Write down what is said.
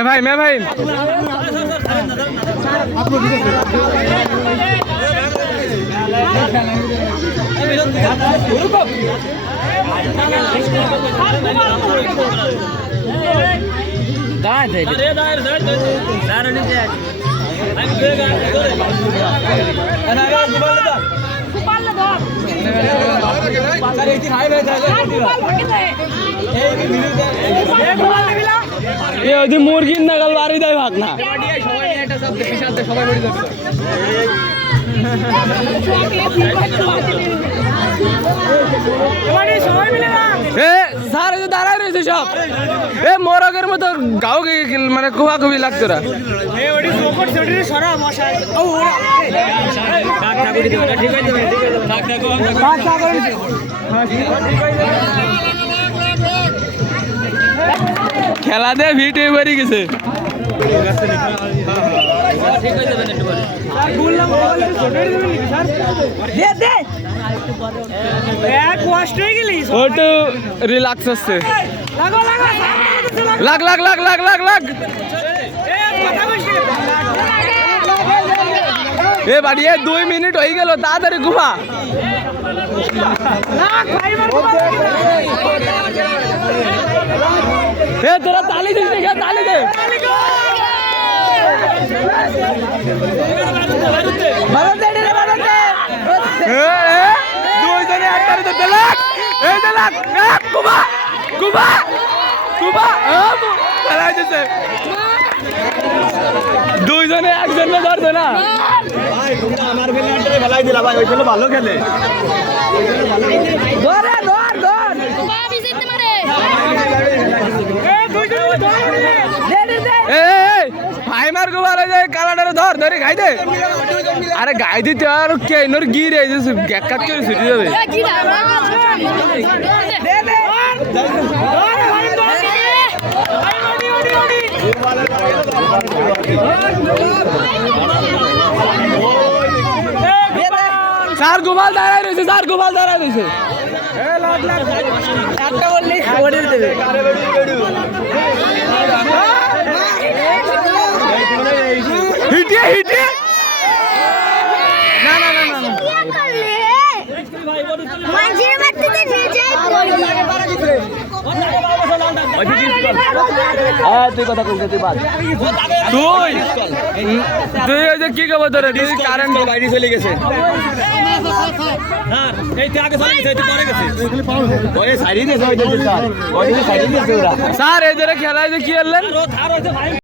भाई मैं भाई मुर्गी नगल बारी दे भागना सारे दाঁড়ায় রয়েছে সব এ মোরগের মতো গাও মানে কুয়া কুবি লাগতো রা খেলা দিয়ে ভিডিও বেরিয়ে গেছে ওটু রিল্যাক্স হচ্ছে লাগ লাগ লাগ লাগ লাগ লাগ এ বাড়িয়ে 2 মিনিট হয়ে গেল তাড়াতাড়ি গুফা এ তোরা তালি দিস না তালি দে দুইজনে একটারে তো দেলাক এই দেলাক কুবা কুবা কুবা খেলা যাচ্ছে দুইজনে একজনে ধরতো না আমার ফেলে ফেলাই দিলা ভাই ওই ছেলে ভালো খেলে ধরে ধর ধর কুবা বিজিতে মারে এই দুইজনে ধর এই ভাই মার গো মারা যায় কালাটারে ধর ধরে গাই দে আরে গাই দিতে আর কে নর গিরে এই যে গ্যাক কাট করে ছুটি যাবে দে দে চার গোপাল দাঁড়ায় রয়েছে চার গোপাল দাঁড়ায় রয়েছে একটা বললি ওড়ে দেবে হিটিয়ে হিটিয়ে না না না না মাঝে মারতে নিজেই তুই কথা কইছিস তুই বাদ তুই তুই ওই যে কি খবর তোরে তুই কারেন্ট বাইরে চলে গেছে হ্যাঁ এই তুই আগে চলে গেছে তুই পরে গেছিস ওই সাইডে গেছে ওই যে স্যার ওই যে সাইডে গেছে ওরা স্যার এই যে খেলায় যে কি হলেন